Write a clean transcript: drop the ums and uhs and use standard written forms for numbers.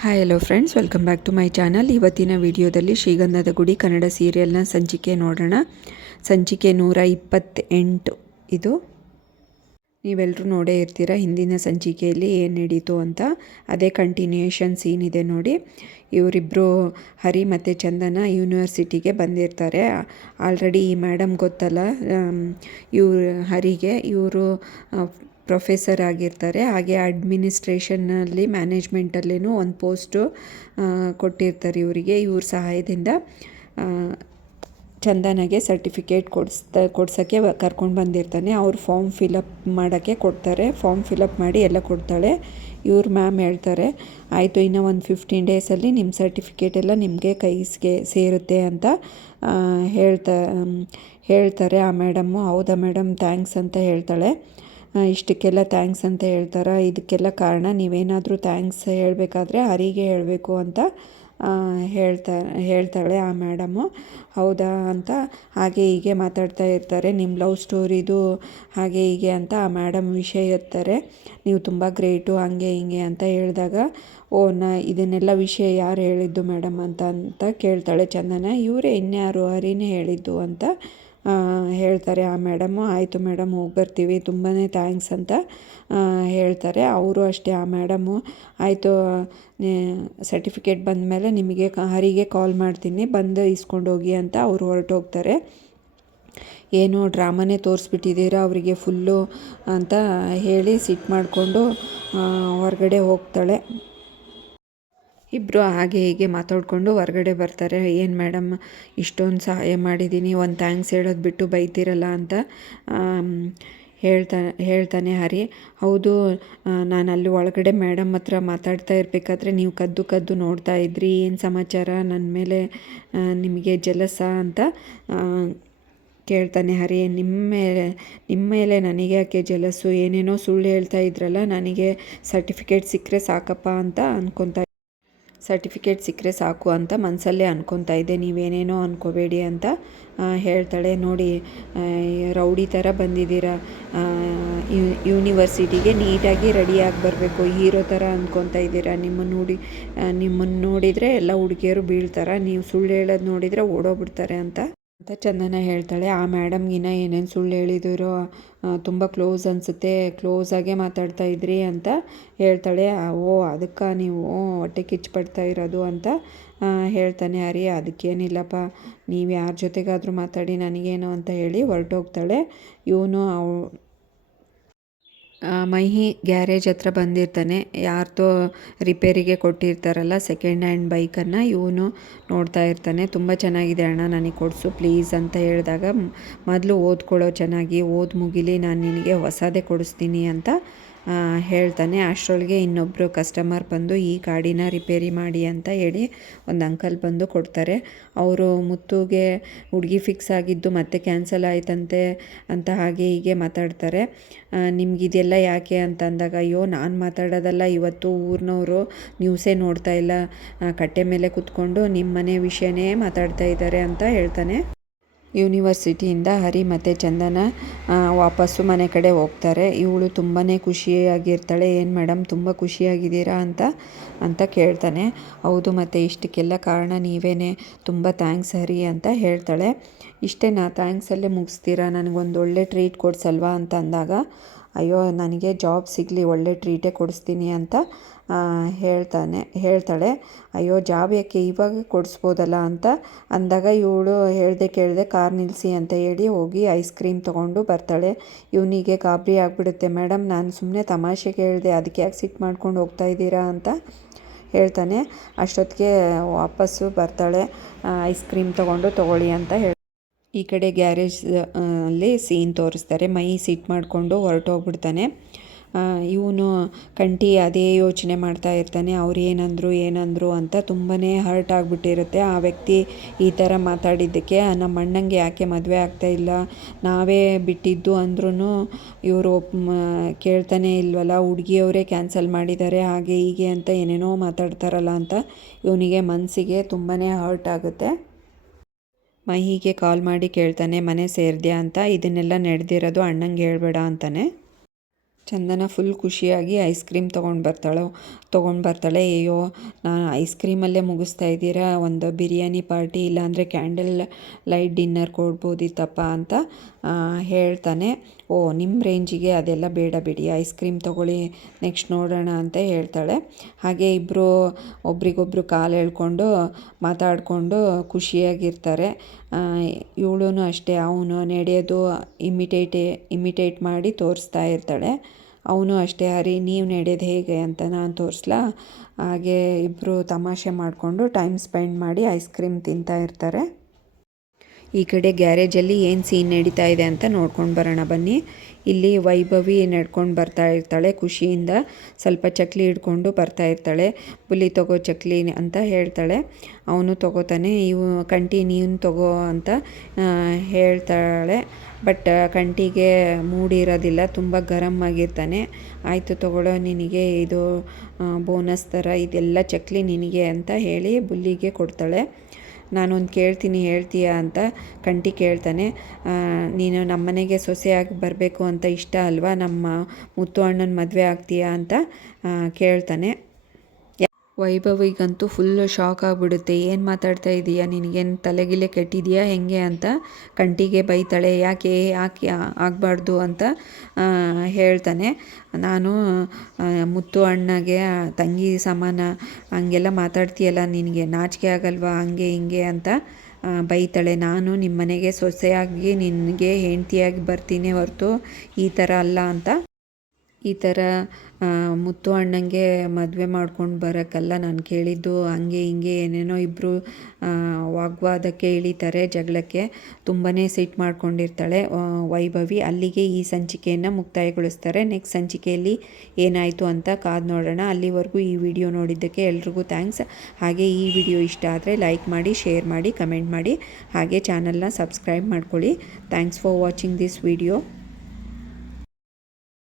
Hi hello friends, welcome back to my channel. ಇವತ್ತಿನ ವಿಡಿಯೋದಲ್ಲಿ ಶ್ರೀಗಂಧದ ಗುಡಿ ಕನ್ನಡ ಸೀರಿಯಲ್ನ ಸಂಚಿಕೆ ನೋಡೋಣ. ಸಂಚಿಕೆ 128 ಇದು. ನೀವೆಲ್ಲರೂ ನೋಡೇ ಇರ್ತೀರ ಹಿಂದಿನ ಸಂಚಿಕೆಯಲ್ಲಿ ಏನು ನಡೀತು ಅಂತ. ಅದೇ ಕಂಟಿನ್ಯೂಯೇಷನ್ ಸೀನ್ ಇದೆ ನೋಡಿ. ಇವರಿಬ್ಬರು ಹರಿ ಮತ್ತು ಚಂದನ ಯೂನಿವರ್ಸಿಟಿಗೆ ಬಂದಿರ್ತಾರೆ. ಆಲ್ರೆಡಿ ಈ ಮೇಡಮ್ ಗೊತ್ತಲ್ಲ ಹರಿಗೆ, ಇವರು ಪ್ರೊಫೆಸರ್ ಆಗಿರ್ತಾರೆ. ಹಾಗೆ ಅಡ್ಮಿನಿಸ್ಟ್ರೇಷನ್ನಲ್ಲಿ ಮ್ಯಾನೇಜ್ಮೆಂಟಲ್ಲಿನೂ ಒಂದು ಪೋಸ್ಟು ಕೊಟ್ಟಿರ್ತಾರೆ ಇವರಿಗೆ. ಇವ್ರ ಸಹಾಯದಿಂದ ಚಂದನಗೆ ಸರ್ಟಿಫಿಕೇಟ್ ಕೊಡ್ಸೋಕ್ಕೆ ಕರ್ಕೊಂಡು ಬಂದಿರ್ತಾನೆ. ಅವ್ರು ಫಾರ್ಮ್ ಫಿಲಪ್ ಮಾಡೋಕ್ಕೆ ಕೊಡ್ತಾರೆ. ಫಾರ್ಮ್ ಫಿಲಪ್ ಮಾಡಿ ಎಲ್ಲ ಕೊಡ್ತಾಳೆ. ಇವ್ರ ಮ್ಯಾಮ್ ಹೇಳ್ತಾರೆ, ಆಯಿತು ಇನ್ನೂ ಒಂದು 15 ಡೇಸಲ್ಲಿ ನಿಮ್ಮ ಸರ್ಟಿಫಿಕೇಟ್ ಎಲ್ಲ ನಿಮಗೆ ಕೈಗೆ ಸೇರುತ್ತೆ ಅಂತ ಹೇಳ್ತಾರೆ ಆ ಮೇಡಮ್ಮು. ಹೌದಾ ಮೇಡಮ್, ಥ್ಯಾಂಕ್ಸ್ ಅಂತ ಹೇಳ್ತಾಳೆ. ಇಷ್ಟಕ್ಕೆಲ್ಲ ಥ್ಯಾಂಕ್ಸ್ ಅಂತ ಹೇಳ್ತಾರೆ. ಇದಕ್ಕೆಲ್ಲ ಕಾರಣ ನೀವೇನಾದರೂ ಥ್ಯಾಂಕ್ಸ್ ಹೇಳಬೇಕಾದ್ರೆ ಹರಿಗೆ ಹೇಳಬೇಕು ಅಂತ ಹೇಳ್ತಾಳೆ ಆ ಮೇಡಮು. ಹೌದಾ ಅಂತ ಹಾಗೆ ಹೀಗೆ ಮಾತಾಡ್ತಾ ಇರ್ತಾರೆ. ನಿಮ್ಮ ಲವ್ ಸ್ಟೋರಿದು ಹಾಗೆ ಹೀಗೆ ಅಂತ ಆ ಮೇಡಮ್ ವಿಷಯ ಎತ್ತಾರೆ. ನೀವು ತುಂಬ ಗ್ರೇಟು ಹಂಗೆ ಹಿಂಗೆ ಅಂತ ಹೇಳಿದಾಗ, ಇದನ್ನೆಲ್ಲ ವಿಷಯ ಯಾರು ಹೇಳಿದ್ದು ಮೇಡಮ್ ಅಂತ ಕೇಳ್ತಾಳೆ ಚಂದನ. ಇವರೇ, ಇನ್ಯಾರು, ಹರಿನೇ ಹೇಳಿದ್ದು ಅಂತ ಹೇಳ್ತಾರೆ ಆ ಮೇಡಮು. ಆಯಿತು ಮೇಡಮ್, ಹೋಗಿ ಬರ್ತೀವಿ, ತುಂಬಾ ಥ್ಯಾಂಕ್ಸ್ ಅಂತ ಹೇಳ್ತಾರೆ. ಅವರು ಅಷ್ಟೇ, ಆ ಮೇಡಮು ಆಯಿತು ಸರ್ಟಿಫಿಕೇಟ್ ಬಂದ ಮೇಲೆ ನಿಮಗೆ ಹರಿಗೆ ಕಾಲ್ ಮಾಡ್ತೀನಿ, ಬಂದು ಇಸ್ಕೊಂಡು ಹೋಗಿ ಅಂತ ಅವರು ಹೊರಟೋಗ್ತಾರೆ. ಏನೋ ಡ್ರಾಮಾನೇ ತೋರಿಸ್ಬಿಟ್ಟಿದ್ದೀರಾ ಅವರಿಗೆ ಫುಲ್ಲು ಅಂತ ಹೇಳಿ ಸಿಟ್ಟು ಮಾಡಿಕೊಂಡು ಹೊರಗಡೆ ಹೋಗ್ತಾಳೆ. ಇಬ್ಬರು ಹಾಗೆ ಹೀಗೆ ಮಾತಾಡಿಕೊಂಡು ಹೊರಗಡೆ ಬರ್ತಾರೆ. ಏನು ಮೇಡಮ್, ಇಷ್ಟೊಂದು ಸಹಾಯ ಮಾಡಿದ್ದೀನಿ, ಒಂದು ಥ್ಯಾಂಕ್ಸ್ ಹೇಳೋದು ಬಿಟ್ಟು ಬೈತೀರಲ್ಲ ಅಂತ ಹೇಳ್ತಾನೆ ಹರಿ. ಹೌದು, ನಾನು ಅಲ್ಲಿ ಒಳಗಡೆ ಮೇಡಮ್ ಹತ್ರ ಮಾತಾಡ್ತಾ ಇರಬೇಕಾದ್ರೆ ನೀವು ಕದ್ದು ನೋಡ್ತಾ ಇದ್ರಿ. ಏನು ಸಮಾಚಾರ, ನನ್ನ ಮೇಲೆ ನಿಮಗೆ ಜಲಸ ಅಂತ ಕೇಳ್ತಾನೆ ಹರಿ. ನಿಮ್ಮ ಮೇಲೆ ನನಗೆ ಯಾಕೆ ಜಲಸ್ಸು, ಏನೇನೋ ಸುಳ್ಳು ಹೇಳ್ತಾ ಇದ್ರಲ್ಲ, ನನಗೆ ಸರ್ಟಿಫಿಕೇಟ್ ಸಿಕ್ಕರೆ ಸಾಕಪ್ಪ ಅಂತ ಸರ್ಟಿಫಿಕೇಟ್ ಸಿಕ್ಕರೆ ಸಾಕು ಅಂತ ಮನಸ್ಸಲ್ಲೇ ಅನ್ಕೊತಾ ಇದ್ದೆ, ನೀವೇನೇನೋ ಅನ್ಕೋಬೇಡಿ ಅಂತ ಹೇಳ್ತಾಳೆ. ನೋಡಿ, ರೌಡಿ ಥರ ಬಂದಿದ್ದೀರಾ, ಯೂನಿವರ್ಸಿಟಿಗೆ ನೀಟಾಗಿ ರೆಡಿಯಾಗಿ ಬರಬೇಕು, ಹೀರೋ ಥರ ಅಂದ್ಕೊತಾ ಇದ್ದೀರಾ. ನಿಮ್ಮನ್ನು ನೋಡಿದರೆ ಎಲ್ಲ ಹುಡುಗಿಯರು ಬೀಳ್ತಾರೆ, ನೀವು ಸುಳ್ಳು ಹೇಳೋದು ನೋಡಿದರೆ ಓಡೋಗ್ಬಿಡ್ತಾರೆ ಅಂತ ಚಂದನ ಹೇಳ್ತಾಳೆ. ಆ ಮೇಡಮ್ಗಿನ್ನ ಏನೇನು ಸುಳ್ಳು ಹೇಳಿದಿರೋ, ತುಂಬ ಕ್ಲೋಸ್ ಅನಿಸುತ್ತೆ, ಕ್ಲೋಸಾಗೇ ಮಾತಾಡ್ತಾ ಇದ್ರಿ ಅಂತ ಹೇಳ್ತಾಳೆ. ಅದಕ್ಕೆ ನೀವು ಹೊಟ್ಟೆ ಕಿಚ್ಚುಪಡ್ತಾ ಇರೋದು ಅಂತ ಹೇಳ್ತಾನೆ ಹರಿ. ಅದಕ್ಕೇನಿಲ್ಲಪ್ಪ, ನೀವು ಯಾರ ಜೊತೆಗಾದರೂ ಮಾತಾಡಿ, ನನಗೇನು ಅಂತ ಹೇಳಿ ಹೊರಟೋಗ್ತಾಳೆ. ಇವನು ಮಹಿ ಗ್ಯಾರೇಜ್ ಹತ್ರ ಬಂದಿರ್ತಾನೆ. ಯಾರ್ದೋ ರಿಪೇರಿಗೆ ಕೊಟ್ಟಿರ್ತಾರಲ್ಲ ಸೆಕೆಂಡ್ ಹ್ಯಾಂಡ್ ಬೈಕನ್ನು, ಇವನು ನೋಡ್ತಾ ಇರ್ತಾನೆ. ತುಂಬ ಚೆನ್ನಾಗಿದೆ ಅಣ್ಣ, ನನಗೆ ಕೊಡಿಸು ಪ್ಲೀಸ್ ಅಂತ ಹೇಳಿದಾಗ, ಮೊದಲು ಓದ್ಕೊಳ್ಳೋ ಚೆನ್ನಾಗಿ, ಮುಗಿಲಿ, ನಾನು ನಿನಗೆ ಹೊಸದೇ ಕೊಡಿಸ್ತೀನಿ ಅಂತ ಹೇಳ್ತಾನೆ. ಅಷ್ಟರೊಳಗೆ ಇನ್ನೊಬ್ಬರು ಕಸ್ಟಮರ್ ಬಂದು ಈ ಗಾಡಿನ ರಿಪೇರಿ ಮಾಡಿ ಅಂತ ಹೇಳಿ ಒಂದು ಅಂಕಲ್ ಬಂದು ಕೊಡ್ತಾರೆ. ಅವರು ಮುತ್ತುಗೆ ಹುಡುಗಿ ಫಿಕ್ಸ್ ಆಗಿದ್ದು ಮತ್ತೆ ಕ್ಯಾನ್ಸಲ್ ಆಯ್ತಂತೆ ಅಂತ ಹಾಗೆ ಹೀಗೆ ಮಾತಾಡ್ತಾರೆ. ನಿಮಗಿದೆಲ್ಲ ಯಾಕೆ ಅಂತ ಅಂದಾಗ, ಅಯ್ಯೋ ನಾನು ಮಾತಾಡೋದಲ್ಲ, ಇವತ್ತು ಊರಿನವರು ನ್ಯೂಸೇ ನೋಡ್ತಾ ಇಲ್ಲ, ಕಟ್ಟೆ ಮೇಲೆ ಕೂತ್ಕೊಂಡು ನಿಮ್ಮ ಮನೆ ವಿಷಯನೇ ಮಾತಾಡ್ತಾ ಇದ್ದಾರೆ ಅಂತ ಹೇಳ್ತಾನೆ. ಯೂನಿವರ್ಸಿಟಿಯಿಂದ ಹರಿ ಮತ್ತು ಚಂದನ ವಾಪಸ್ಸು ಮನೆ ಕಡೆ ಹೋಗ್ತಾರೆ. ಇವಳು ತುಂಬಾ ಖುಷಿಯಾಗಿರ್ತಾಳೆ. ಏನು ಮೇಡಮ್, ತುಂಬ ಖುಷಿಯಾಗಿದ್ದೀರಾ ಅಂತ ಕೇಳ್ತಾನೆ. ಹೌದು, ಮತ್ತು ಇಷ್ಟಕ್ಕೆಲ್ಲ ಕಾರಣ ನೀವೇನೇ, ತುಂಬ ಥ್ಯಾಂಕ್ಸ್ ಹರಿ ಅಂತ ಹೇಳ್ತಾಳೆ. ಇಷ್ಟೇನಾ, ಥ್ಯಾಂಕ್ಸಲ್ಲೇ ಮುಗಿಸ್ತೀರಾ, ನನಗೊಂದು ಒಳ್ಳೆ ಟ್ರೀಟ್ ಕೊಡಿಸಲ್ವಾ ಅಂತ ಅಂದಾಗ, ಅಯ್ಯೋ ನನಗೆ ಜಾಬ್ ಸಿಗಲಿ, ಒಳ್ಳೆ ಟ್ರೀಟೇ ಕೊಡಿಸ್ತೀನಿ ಅಂತ ಹೇಳ್ತಾಳೆ. ಅಯ್ಯೋ ಜಾಬ್ ಯಾಕೆ, ಇವಾಗ ಕೊಡಿಸ್ಬೋದಲ್ಲ ಅಂತ ಅಂದಾಗ, ಇವಳು ಕೇಳದೆ ಕಾರ್ ನಿಲ್ಲಿಸಿ ಅಂತ ಹೇಳಿ ಹೋಗಿ ಐಸ್ ಕ್ರೀಮ್ ತೊಗೊಂಡು ಬರ್ತಾಳೆ. ಇವನಿಗೆ ಗಾಬರಿ ಆಗಿಬಿಡುತ್ತೆ. ಮೇಡಮ್, ನಾನು ಸುಮ್ಮನೆ ತಮಾಷೆಗೆ ಹೇಳಿದೆ, ಅದಕ್ಕೆ ಯಾಕೆ ಸಿಟ್ಟು ಮಾಡ್ಕೊಂಡು ಹೋಗ್ತಾ ಇದ್ದೀರಾ ಅಂತ ಹೇಳ್ತಾನೆ. ಅಷ್ಟೊತ್ತಿಗೆ ವಾಪಸ್ಸು ಬರ್ತಾಳೆ. ಐಸ್ ಕ್ರೀಮ್ ತೊಗೊಳ್ಳಿ ಅಂತ ಈ ಕಡೆ ಗ್ಯಾರೇಜ್ ಅಲ್ಲಿ ಸೀನ್ ತೋರಿಸ್ತಾರೆ. ಮೈ ಸಿಟ್ಟು ಮಾಡಿಕೊಂಡು ಹೊರಟೋಗ್ಬಿಡ್ತಾನೆ. ಇವನು ಕಂಠಿ ಅದೇ ಯೋಚನೆ ಮಾಡ್ತಾ ಇರ್ತಾನೆ. ಅವ್ರು ಏನಂದರು ಅಂತ ತುಂಬಾ ಹರ್ಟ್ ಆಗಿಬಿಟ್ಟಿರುತ್ತೆ. ಆ ವ್ಯಕ್ತಿ ಈ ಥರ ಮಾತಾಡಿದ್ದಕ್ಕೆ, ನಮ್ಮ ಅಣ್ಣಂಗೆ ಯಾಕೆ ಮದುವೆ ಆಗ್ತಾಯಿಲ್ಲ, ನಾವೇ ಬಿಟ್ಟಿದ್ದು ಅಂದ್ರೂ ಇವರು ಕೇಳ್ತಾನೆ ಇಲ್ವಲ್ಲ, ಹುಡುಗಿಯವರೇ ಕ್ಯಾನ್ಸಲ್ ಮಾಡಿದ್ದಾರೆ, ಹಾಗೆ ಹೀಗೆ ಅಂತ ಏನೇನೋ ಮಾತಾಡ್ತಾರಲ್ಲ ಅಂತ ಇವನಿಗೆ ಮನಸ್ಸಿಗೆ ತುಂಬಾ ಹರ್ಟ್ ಆಗುತ್ತೆ. ಮಹಿಗೆ ಕಾಲ್ ಮಾಡಿ ಕೇಳ್ತಾನೆ, ಮನೆ ಸೇರಿದ್ಯಾ ಅಂತ. ಇದನ್ನೆಲ್ಲ ನಡೆದಿರೋದು ಅಣ್ಣಂಗೆ ಹೇಳ್ಬೇಡ ಅಂತಾನೆ. ಚಂದನ ಫುಲ್ ಖುಷಿಯಾಗಿ ಐಸ್ ಕ್ರೀಮ್ ತೊಗೊಂಡು ಬರ್ತಾಳೆ. ಅಯ್ಯೋ, ನಾನು ಐಸ್ ಕ್ರೀಮಲ್ಲೇ ಮುಗಿಸ್ತಾ ಇದ್ದೀರಾ, ಒಂದು ಬಿರಿಯಾನಿ ಪಾರ್ಟಿ ಇಲ್ಲಾಂದರೆ ಕ್ಯಾಂಡಲ್ ಲೈಟ್ ಡಿನ್ನರ್ ಕೊಡ್ಬೋದಿತ್ತಪ್ಪ ಅಂತ ಹೇಳ್ತಾನೆ. ಓ, ನಿಮ್ಮ ರೇಂಜಿಗೆ ಅದೆಲ್ಲ ಬೇಡ ಬಿಡಿ, ಐಸ್ ಕ್ರೀಮ್ ತೊಗೊಳ್ಳಿ, ನೆಕ್ಸ್ಟ್ ನೋಡೋಣ ಅಂತ ಹೇಳ್ತಾಳೆ. ಹಾಗೆ ಇಬ್ಬರು ಒಬ್ರಿಗೊಬ್ರು ಕಾಲು ಎಳ್ಕೊಂಡು ಮಾತಾಡಿಕೊಂಡು ಖುಷಿಯಾಗಿರ್ತಾರೆ. ಇವಳು ಅಷ್ಟೇ, ಅವನು ನಡೆಯೋದು ಇಮಿಟೇಟ್ ಮಾಡಿ ತೋರಿಸ್ತಾ ಇರ್ತಾಳೆ. ಅವನು ಅಷ್ಟೇ, ಹರಿ ನೀವು ನಡೆಯೋದು ಹೇಗೆ ಅಂತ ನಾನು ತೋರಿಸ್ಲಾ. ಹಾಗೆ ಇಬ್ಬರು ತಮಾಷೆ ಮಾಡಿಕೊಂಡು ಟೈಮ್ ಸ್ಪೆಂಡ್ ಮಾಡಿ ಐಸ್ ಕ್ರೀಮ್ ತಿಂತಾ ಇರ್ತಾರೆ. ಈ ಕಡೆ ಗ್ಯಾರೇಜಲ್ಲಿ ಏನು ಸೀನ್ ನಡೀತಾ ಇದೆ ಅಂತ ನೋಡ್ಕೊಂಡು ಬರೋಣ ಬನ್ನಿ. ಇಲ್ಲಿ ವೈಭವಿ ನಡ್ಕೊಂಡು ಬರ್ತಾ ಇರ್ತಾಳೆ ಖುಷಿಯಿಂದ. ಸ್ವಲ್ಪ ಚಕ್ಲಿ ಹಿಡ್ಕೊಂಡು ಬರ್ತಾ ಇರ್ತಾಳೆ. ಬುಲಿ ತಗೋ ಚಕ್ಲಿ ಅಂತ ಹೇಳ್ತಾಳೆ. ಅವನು ತಗೋತಾನೆ. ಕಂಟಿ ನೀನು ತಗೋ ಅಂತ ಹೇಳ್ತಾಳೆ. ಬಟ್ ಕಂಟಿಗೆ ಮೂಡಿರೋದಿಲ್ಲ, ತುಂಬ ಗರಮ್ ಆಗಿರ್ತಾನೆ. ಆಯಿತು ತಗೊಳ್ಳೋ, ನಿನಗೆ ಇದು ಬೋನಸ್ ಥರ ಇದೆಲ್ಲ ಚಕ್ಲಿ ನಿನಗೆ ಅಂತ ಹೇಳಿ ಬುಲ್ಲಿಗೆ ಕೊಡ್ತಾಳೆ. ನಾನೊಂದು ಕೇಳ್ತೀನಿ ಹೇಳ್ತೀಯಾ ಅಂತ ಕಂಟಿ ಕೇಳ್ತಾನೆ. ನೀನು ನಮ್ಮನೆಗೆ ಸೊಸೆಯಾಗಿ ಬರಬೇಕು ಅಂತ ಇಷ್ಟ ಅಲ್ವಾ, ನಮ್ಮ ಮುತ್ತು ಅಣ್ಣನ ಮದುವೆ ಆಗ್ತೀಯಾ ಅಂತ ಕೇಳ್ತಾನೆ. ವೈಭವಿಗಂತೂ ಫುಲ್ಲು ಶಾಕ್ ಆಗಿಬಿಡುತ್ತೆ. ಏನು ಮಾತಾಡ್ತಾ ಇದೀಯಾ, ನಿನಗೇನು ತಲೆಗಿಲೆ ಕೆಟ್ಟಿದೆಯಾ ಹೆಂಗೆ ಅಂತ ಕಂಟಿಗೆ ಬೈತಾಳೆ. ಯಾಕೆ ಆಗಬಾರ್ದು ಅಂತ ಹೇಳ್ತಾನೆ. ನಾನು ಮುತ್ತು ಅಣ್ಣಗೆ ತಂಗಿ ಸಮಾನ, ಹಂಗೆಲ್ಲ ಮಾತಾಡ್ತೀಯಲ್ಲ, ನಿನಗೆ ನಾಚಿಕೆ ಆಗಲ್ವಾ, ಹಂಗೆ ಹಿಂಗೆ ಅಂತ ಬೈತಾಳೆ. ನಾನು ನಿಮ್ಮ ಮನೆಗೆ ಸೊಸೆಯಾಗಿ ನಿನಗೆ ಹೆಂಡತಿಯಾಗಿ ಬರ್ತೀನಿ ಹೊರತು ಈ ಥರ ಅಲ್ಲ ಅಂತ. ಈ ಥರ ಮುತ್ತು ಅಣ್ಣಂಗೆ ಮದುವೆ ಮಾಡ್ಕೊಂಡು ಬರೋಕ್ಕಲ್ಲ ನಾನು ಕೇಳಿದ್ದು, ಹಂಗೆ ಹಿಂಗೆ ಏನೇನೋ ಇಬ್ಬರು ವಾಗ್ವಾದಕ್ಕೆ ಇಳಿತಾರೆ, ಜಗಳಕ್ಕೆ. ತುಂಬಾ ಸಿಟ್ಟು ಮಾಡ್ಕೊಂಡಿರ್ತಾಳೆ ವೈಭವಿ. ಅಲ್ಲಿಗೆ ಈ ಸಂಚಿಕೆಯನ್ನು ಮುಕ್ತಾಯಗೊಳಿಸ್ತಾರೆ. ನೆಕ್ಸ್ಟ್ ಸಂಚಿಕೆಯಲ್ಲಿ ಏನಾಯಿತು ಅಂತ ಕಾದು ನೋಡೋಣ. ಅಲ್ಲಿವರೆಗೂ ಈ ವಿಡಿಯೋ ನೋಡಿದ್ದಕ್ಕೆ ಎಲ್ರಿಗೂ ಥ್ಯಾಂಕ್ಸ್. ಹಾಗೆ ಈ ವಿಡಿಯೋ ಇಷ್ಟ ಆದರೆ ಲೈಕ್ ಮಾಡಿ, ಶೇರ್ ಮಾಡಿ, ಕಮೆಂಟ್ ಮಾಡಿ, ಹಾಗೆ ಚಾನಲ್ನ ಸಬ್ಸ್ಕ್ರೈಬ್ ಮಾಡ್ಕೊಳ್ಳಿ. Thanks for watching this video.